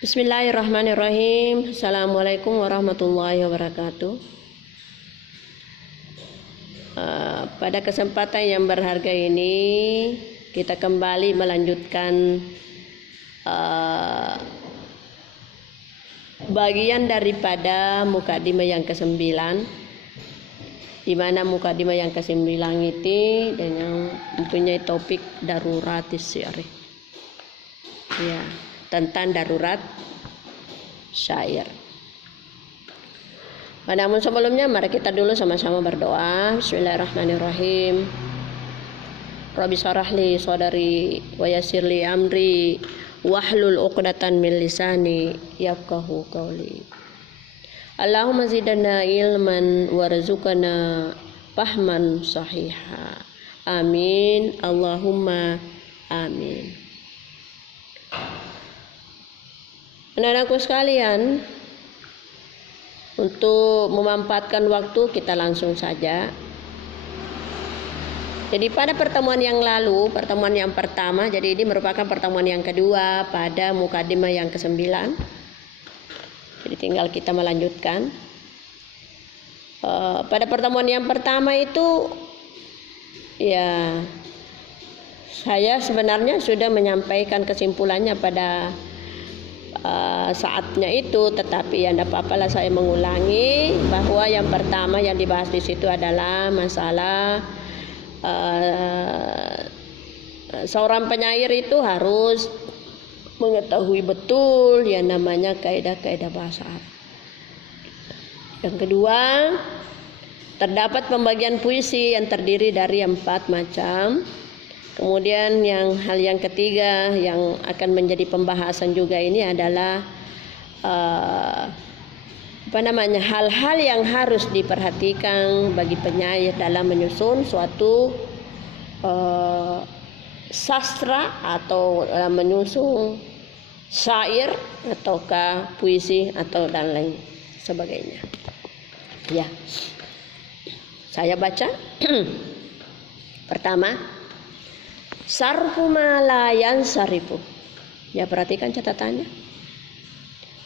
Bismillahirrahmanirrahim. Assalamualaikum warahmatullahi wabarakatuh. Pada kesempatan yang berharga ini kita kembali melanjutkan bagian daripada mukadimah yang ke-9, di mana mukadimah yang ke-9 itu dengan mempunyai topik daruratis syair. Ya, tentang darurat syair. Namun sebelumnya mari kita dulu sama-sama berdoa. Bismillahirrahmanirrahim. Rabbi shrah li sadri wa yassir li amri wahlul 'uqdatam min lisani yafqahu qawli. Allahumma zidna ilman warzuqna fahman sahiha. Amin. Allahumma amin. Anak-anakku sekalian, untuk memanfaatkan waktu kita langsung saja. Jadi pada pertemuan yang lalu, pertemuan yang pertama, jadi ini merupakan pertemuan yang kedua pada mukadimah yang ke-9. Jadi tinggal kita melanjutkan. Pada pertemuan yang pertama itu, ya saya sebenarnya sudah menyampaikan kesimpulannya pada saatnya itu, tetapi ya tidak apa-apalah saya mengulangi bahwa yang pertama yang dibahas di situ adalah masalah seorang penyair itu harus mengetahui betul yang namanya kaidah-kaidah bahasa Arab. Yang kedua, terdapat pembagian puisi yang terdiri dari 4 macam. Kemudian hal yang ketiga yang akan menjadi pembahasan juga ini adalah hal-hal yang harus diperhatikan bagi penyair dalam menyusun suatu sastra atau dalam menyusun syair ataukah puisi atau dan lain sebagainya. Ya, saya baca. Pertama, sarfu ma la yansarifu. Ya, perhatikan catatannya.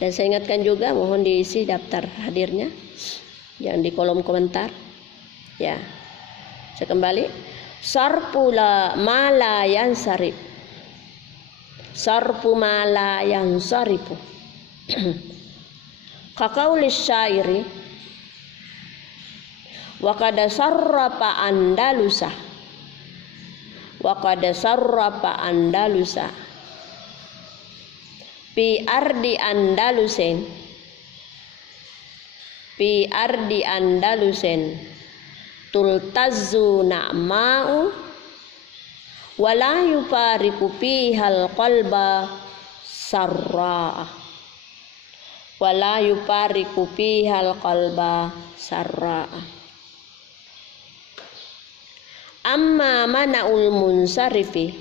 Dan saya ingatkan juga, mohon diisi daftar hadirnya yang di kolom komentar. Ya. Saya kembali. Sarfu ma la yansarif. Sarfu ma la yansarifu. Kaqaulis syairi wa qad sarrafa Andalusa. Wa qad sarrafa Andalusa fi ardi Andalusen tultazzu na'ma'u wa la yufariqu fihal qalba sarra wa la yufariqu fihal qalba sarra. Amma mana'ul munsarifi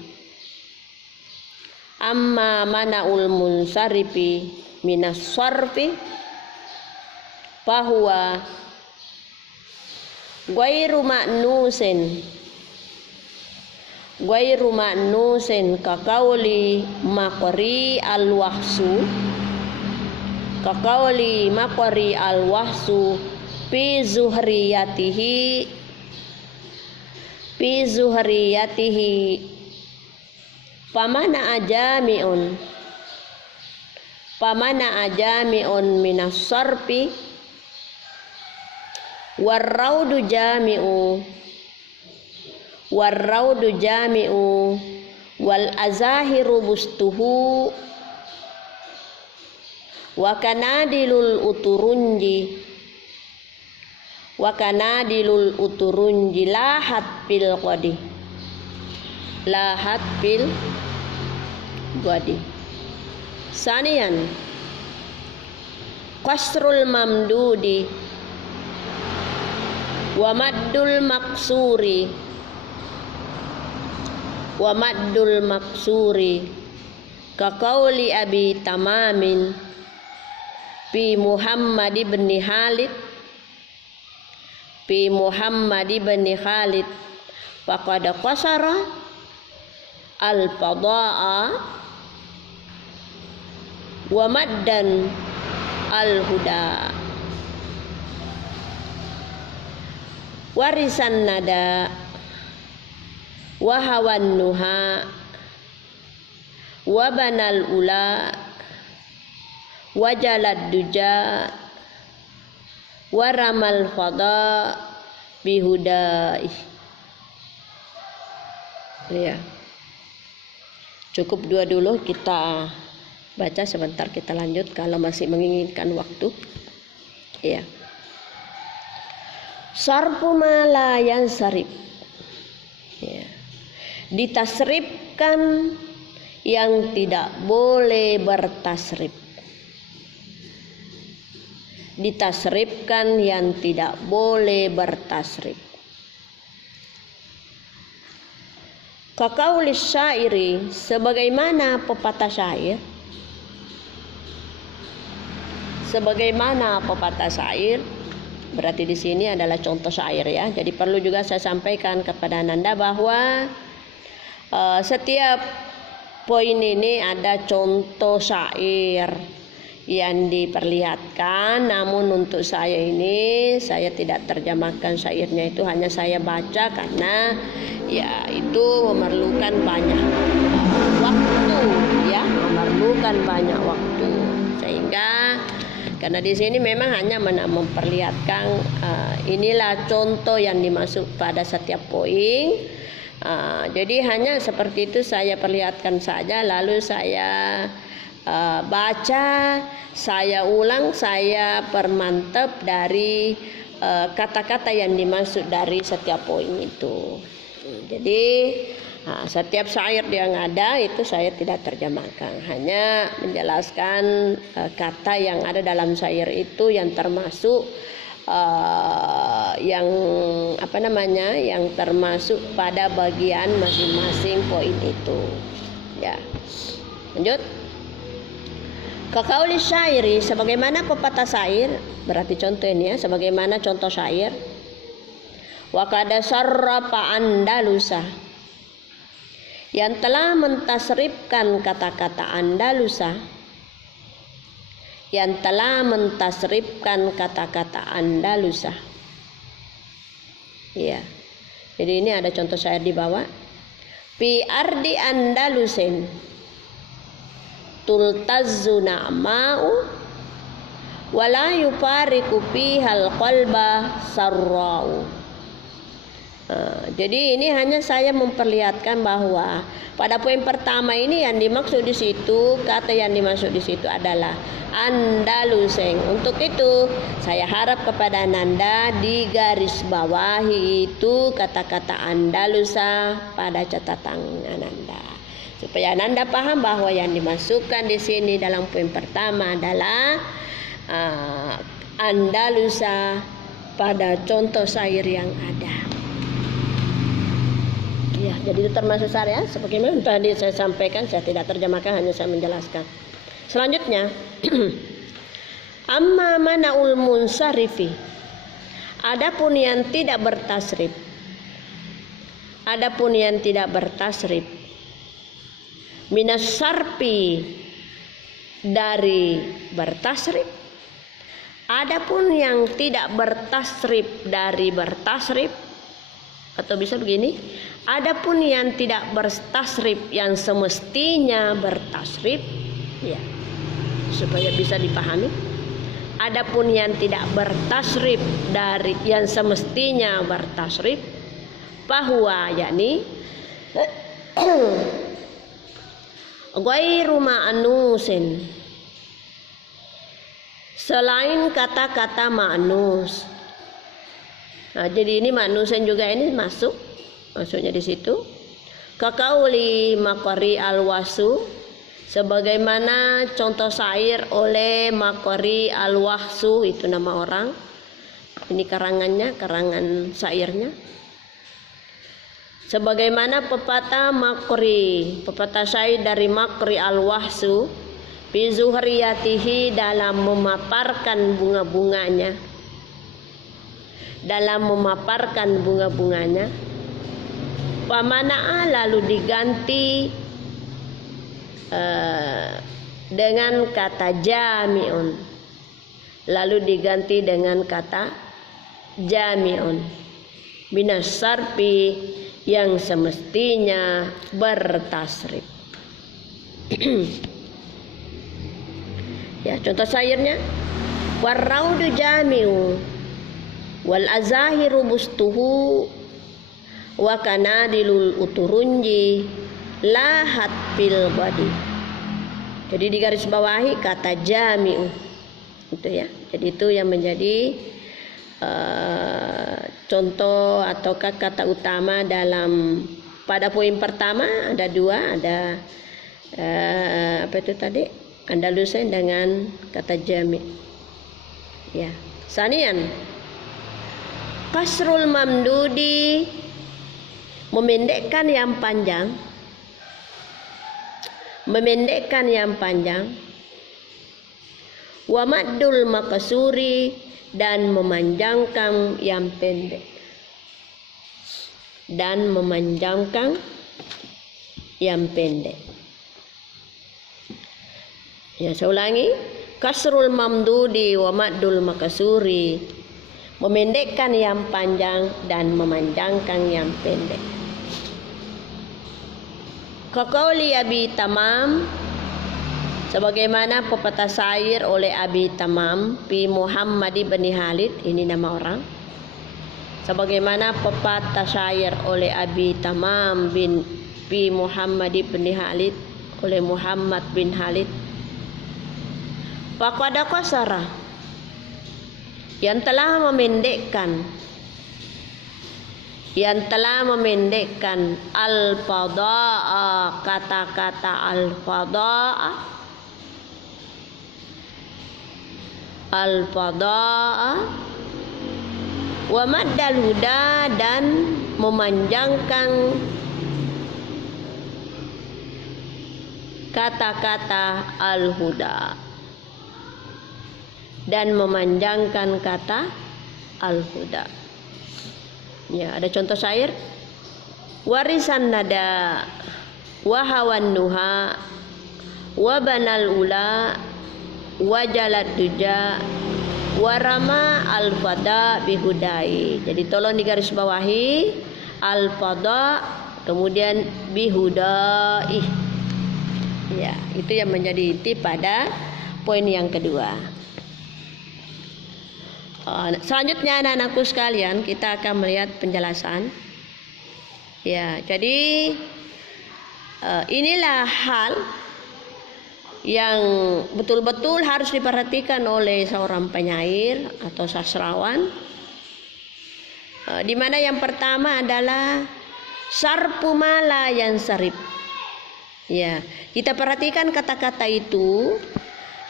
minas sarfi fahuwa ghairu ma'nusin kaqauli maqri al-wahsu fi zuhriyatihi pamana ajami'un minas sarfi warraudu jami'u wal azahiru bustuhu wa kanadilul uturunji lahat bil qadi. Sanian qasrul mamdudi wa maddul maksuri ka qauli abi tamamin fi Muhammad ibn Khalid faqad qasara al-fada'a wa maddan al-huda, warisan nada wa hawan nuha wa banal ula wa jalad duja wa ramal fada bihudai. Ya, cukup dua dulu, kita baca sebentar, kita lanjut kalau masih menginginkan waktu. Ya, sarfu ma la yansarif, ya, ditasrifkan yang tidak boleh bertasrif, ditasrifkan yang tidak boleh bertasrif. Kakaulis syairi, sebagaimana pepatah syair, sebagaimana pepatah syair, berarti di sini adalah contoh syair ya. Jadi perlu juga saya sampaikan kepada Nanda bahwa setiap poin ini ada contoh syair yang diperlihatkan, namun untuk saya ini saya tidak terjemahkan syairnya, itu hanya saya baca karena ya itu memerlukan banyak waktu ya, memerlukan banyak waktu, sehingga karena di sini memang hanya memperlihatkan inilah contoh yang dimasuk pada setiap poin. Jadi hanya seperti itu saya perlihatkan saja, lalu saya baca, saya ulang, saya permantap dari kata-kata yang dimaksud dari setiap poin itu. Jadi setiap syair yang ada itu saya tidak terjemahkan, hanya menjelaskan kata yang ada dalam syair itu yang termasuk yang yang termasuk pada bagian masing-masing poin itu. Ya, lanjut. Kaqauli syairi, sebagaimana pepatah syair, berarti contoh ini ya, sebagaimana contoh syair. Wa qad sarrafa Andalusa, yang telah mentasrifkan kata-kata Andalusa, yang telah mentasrifkan kata-kata Andalusa. Iya. Jadi ini ada contoh syair di bawah. Fi ardi Andalusin tultazzu na'ma'u wa la yufariqu fihal qalba sarra'u. Jadi ini hanya saya memperlihatkan bahwa pada poin pertama ini yang dimaksud di situ, kata yang dimaksud di situ adalah Andaluseng. Untuk itu saya harap kepada Nanda di garis bawahi itu kata-kata Andalusa pada catatan Nanda, supaya Nanda paham bahwa yang dimasukkan di sini dalam poin pertama adalah Andalusa pada contoh syair yang ada. Ya, jadi itu termasuk syair ya. Sebagaimana tadi saya sampaikan, saya tidak terjemahkan, hanya saya menjelaskan. Selanjutnya, amma manaul munsarifi, adapun yang tidak bertasrif, adapun yang tidak bertasrif, minas sarfi, dari bertasrif, adapun yang tidak bertasrif dari bertasrif, atau bisa begini, adapun yang tidak bertasrif yang semestinya bertasrif, ya, supaya bisa dipahami. Adapun yang tidak bertasrif dari yang semestinya bertasrif, bahwa yakni ghairu ma'nusin, selain kata-kata ma'nus. Nah, jadi ini ma'nusin juga ini masuknya di situ. Kaqauli Maqari al-Wasu, sebagaimana contoh syair oleh Maqari al-Wahsu, itu nama orang. Ini karangannya, karangan syairnya. Sebagaimana pepatah Maqri, pepatah syair dari Maqri al-Wahsu, bi zuhriyatihi, dalam memaparkan bunga-bunganya, dalam memaparkan bunga-bunganya. Pamana'a, lalu diganti dengan kata jami'un, lalu diganti dengan kata jami'un minas sarfi yang semestinya bertasrif. Ya, contoh syairnya, warraudu jami'u wal azahiru bustuhu wa kanadilul uturunji lahat fil badi. Jadi di garis bawahi kata jami'u itu ya. Jadi itu yang menjadi contoh ataukah kata utama dalam pada poin pertama. Ada dua, ada apa itu tadi, Andalusen dengan kata jami. Ya. Sanian, kasrul mamdudi, memendekkan yang panjang, memendekkan yang panjang, wa maddul makasuri, dan memanjangkan yang pendek, dan memanjangkan yang pendek. Ya, saya ulangi, kasrul mamdudi wa maddul makasuri, memendekkan yang panjang dan memanjangkan yang pendek. Kaqauli Abi Tamam, sebagaimana pepatah syair oleh Abi Tamam fi Muhammad bin Khalid, ini nama orang. Sebagaimana pepatah syair oleh Abi Tamam bin fi Muhammad bin Khalid, oleh Muhammad bin Khalid. Faqad qasara, yang telah memendekkan, yang telah memendekkan al-fadaa, kata-kata al-fadaa, al-fadaa, wa maddal huda, dan memanjangkan kata-kata al-huda, dan memanjangkan kata al-huda. Ya, ada contoh syair, warisan nada wa hawan nuha wa banal ula wa jalad duja warama al-fada bihudai. Jadi tolong digaris bawahi al-fada kemudian bihudai. Ya, itu yang menjadi inti pada poin yang kedua. Selanjutnya anak-anakku sekalian, kita akan melihat penjelasan. Ya, jadi inilah hal yang betul-betul harus diperhatikan oleh seorang penyair atau sastrawan. Di mana yang pertama adalah sarfu mala yang sarif. Ya, kita perhatikan kata-kata itu,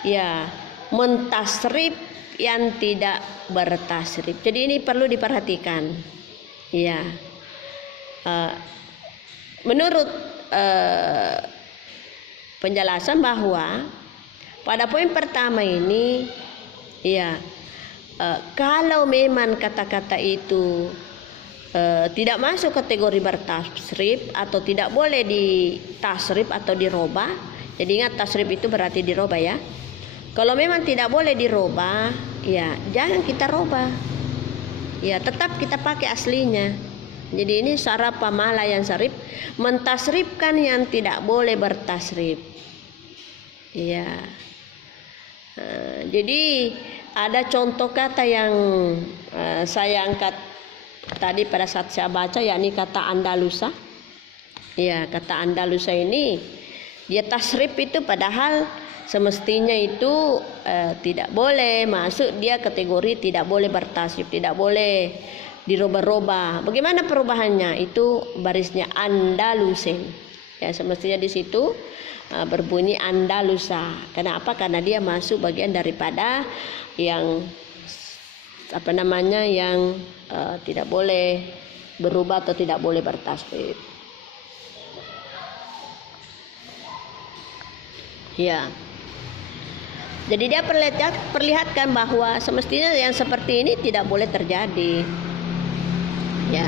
ya, mentasrif yang tidak bertasrif. Jadi ini perlu diperhatikan. Ya, menurut penjelasan bahwa pada poin pertama ini, ya, kalau memang kata-kata itu tidak masuk kategori bertasrif atau tidak boleh ditasrif atau dirubah. Jadi ingat, tasrif itu berarti dirubah ya. Kalau memang tidak boleh dirubah, ya jangan kita rubah. Ya, tetap kita pakai aslinya. Jadi ini saraf pamala yang sarif, mentasrifkan yang tidak boleh bertasrif. Ya. Jadi ada contoh kata yang saya angkat tadi pada saat saya baca, yakni kata Andalusa. Ya, kata Andalusa ini dia tasrif itu padahal semestinya itu tidak boleh masuk dia kategori tidak boleh bertasrif, tidak boleh dirubah-rubah. Bagaimana perubahannya? Itu barisnya Andalusen. Ya, semestinya di situ berbunyi Andalusa. Kenapa? Karena dia masuk bagian daripada yang apa namanya, yang tidak boleh berubah atau tidak boleh bertasrif. Ya. Jadi dia perlihatkan bahwa semestinya yang seperti ini tidak boleh terjadi. Ya.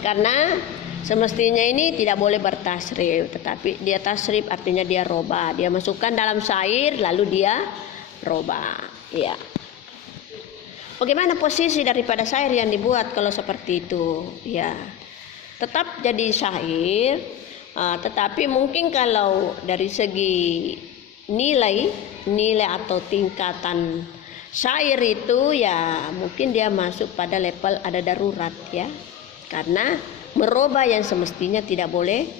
Karena semestinya ini tidak boleh bertasrif, tetapi dia tasrif artinya dia roba. Dia masukkan dalam syair lalu dia roba. Ya. Bagaimana posisi daripada syair yang dibuat kalau seperti itu? Ya, tetap jadi syair, tetapi mungkin kalau dari segi nilai atau tingkatan syair itu ya mungkin dia masuk pada level ada darurat ya, karena merubah yang semestinya tidak boleh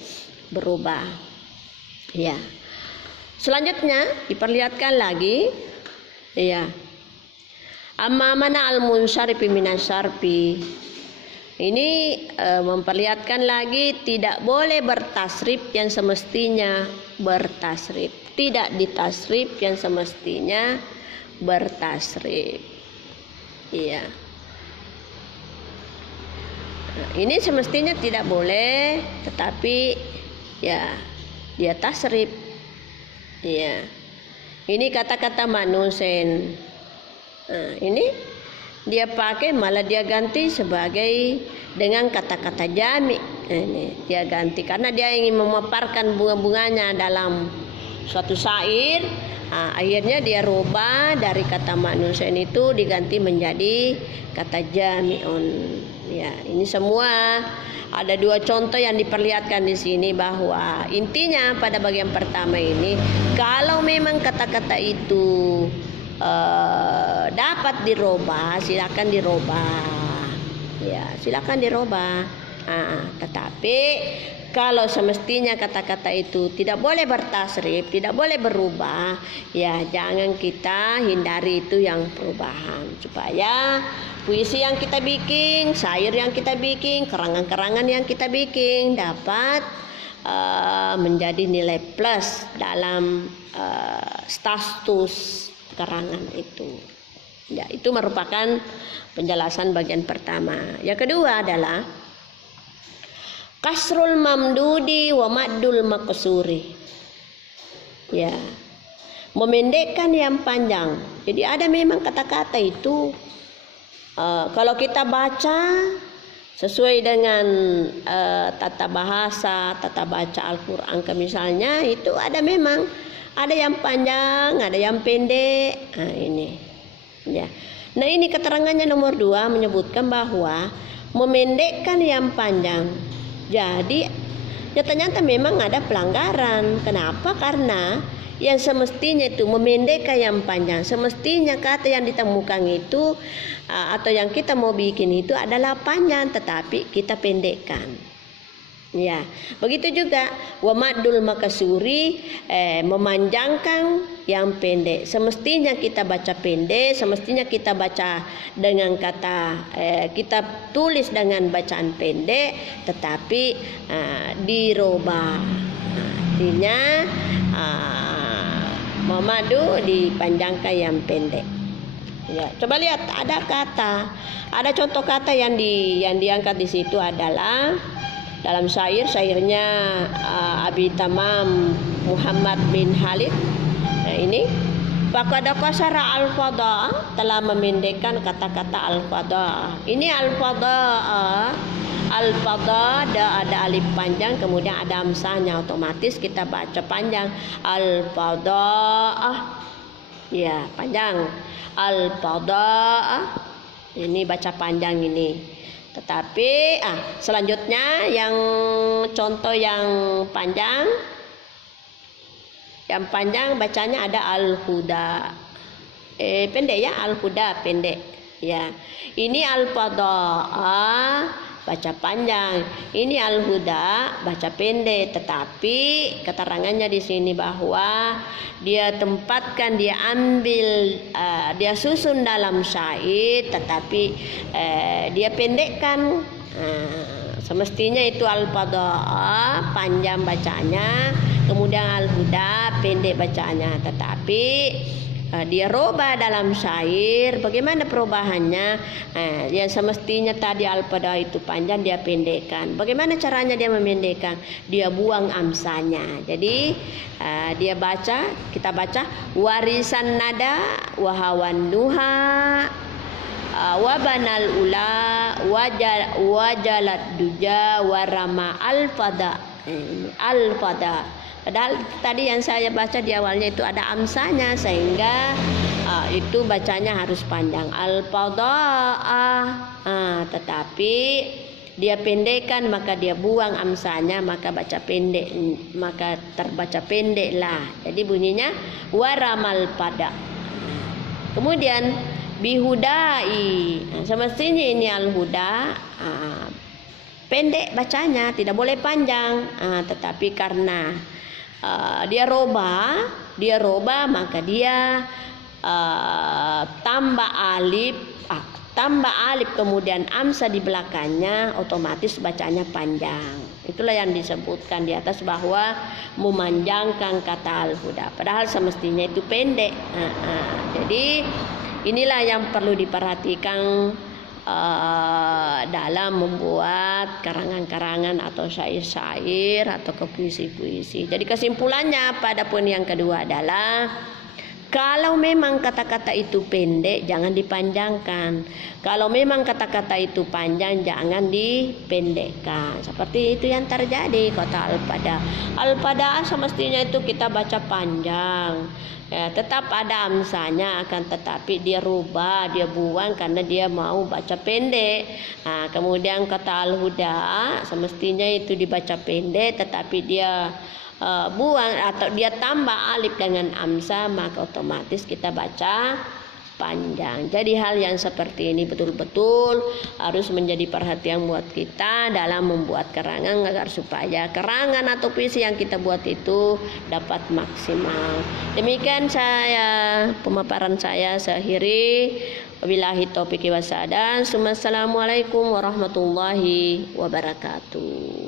berubah. Ya. Selanjutnya diperlihatkan lagi ya. Amma mana al-munsharfi minasyarfi. Ini memperlihatkan lagi tidak boleh bertasrif yang semestinya bertasrif, tidak ditasrif yang semestinya bertasrif. Iya. Nah, ini semestinya tidak boleh, tetapi ya dia tasrif. Iya. Ini kata-kata manusen. Nah, ini dia pakai malah dia ganti sebagai dengan kata-kata jami. Ini dia ganti karena dia ingin memaparkan bunga-bunganya dalam suatu syair. Akhirnya dia rubah dari kata manusia itu diganti menjadi kata jami'un. Ya, ini semua ada dua contoh yang diperlihatkan di sini bahwa intinya pada bagian pertama ini kalau memang kata-kata itu dapat dirubah, silakan dirubah. Ya, silakan dirubah. Tetapi kalau semestinya kata-kata itu tidak boleh bertasrif, tidak boleh berubah, ya jangan kita hindari itu yang perubahan, supaya puisi yang kita bikin, syair yang kita bikin, kerangan-kerangan yang kita bikin dapat menjadi nilai plus dalam status karangan itu. Ya, itu merupakan penjelasan bagian pertama. Yang kedua adalah kasrul mamdudi wa maddul maqsuri. Ya. Memendekkan yang panjang. Jadi ada memang kata-kata itu kalau kita baca sesuai dengan tata bahasa, tata baca Al-Qur'an misalnya, itu ada memang ada yang panjang, ada yang pendek. Nah, ini. Ya. Nah, ini keterangannya nomor 2 menyebutkan bahwa memendekkan yang panjang. Jadi, ya ternyata memang ada pelanggaran. Kenapa? Karena yang semestinya itu memendekkan yang panjang. Semestinya kata yang ditemukan itu atau yang kita mau bikin itu adalah panjang, tetapi kita pendekkan. Ya, begitu juga wa maddul makasuri, memanjangkan yang pendek. Semestinya kita baca pendek, semestinya kita baca dengan kata kita tulis dengan bacaan pendek, tetapi dirubah. Artinya memadu dipanjangkan yang pendek. Ya, coba lihat ada contoh kata yang diangkat di situ adalah dalam syairnya Abi Tamam Muhammad bin Khalid. Nah, ini faqad qasara al-fada, telah memendekkan kata-kata al-fada. Ini al-fada ada alif panjang kemudian ada hamzahnya, otomatis kita baca panjang al-fada. Ya, panjang al-fada. Ini baca panjang ini. Tetapi selanjutnya yang contoh yang panjang bacanya ada al-huda. Pendek ya, al-huda pendek. Ya. Ini al-fada baca panjang. Ini al-huda baca pendek, tetapi keterangannya di sini bahwa dia tempatkan, dia ambil, dia susun dalam syair, tetapi dia pendekkan. Semestinya itu al-fada panjang bacanya, kemudian al-huda pendek bacanya, tetapi dia rubah dalam syair. Bagaimana perubahannya? Yang semestinya tadi al-fada itu panjang, dia pendekkan. Bagaimana caranya dia memendekkan? Dia buang amsanya. Jadi kita baca warisan nada wahawan duha wa banal ula wajalat duja warama al-fada. Padahal tadi yang saya baca di awalnya itu ada amsanya, sehingga itu bacanya harus panjang al-fada'ah. Tetapi dia pendekkan, maka dia buang amsanya, maka baca pendek, maka terbaca pendek lah. Jadi bunyinya waramal pada. Kemudian bihudai, semestinya ini al-huda, pendek bacanya, tidak boleh panjang. Tetapi karena dia roba, maka dia tambah alif kemudian amsa di belakangnya, otomatis bacanya panjang. Itulah yang disebutkan di atas bahwa memanjangkan kata al-huda, padahal semestinya itu pendek. Jadi inilah yang perlu diperhatikan dalam membuat karangan-karangan atau syair-syair atau puisi-puisi. Jadi kesimpulannya padapun yang kedua adalah, kalau memang kata-kata itu pendek, jangan dipanjangkan. Kalau memang kata-kata itu panjang, jangan dipendekkan. Seperti itu yang terjadi kata al-pada. Al-pada semestinya itu kita baca panjang. Tetap ada amsanya, akan tetapi dia rubah, dia buang karena dia mau baca pendek. Kemudian kata al-huda semestinya itu dibaca pendek, tetapi dia buang atau dia tambah alif dengan amsa, maka otomatis kita baca panjang. Jadi hal yang seperti ini betul-betul harus menjadi perhatian buat kita dalam membuat karangan, agar supaya karangan atau puisi yang kita buat itu dapat maksimal. Demikian pemaparan saya, saya akhiri. Wabillahi taufiq wassalaam. Assalamualaikum warahmatullahi wabarakatuh.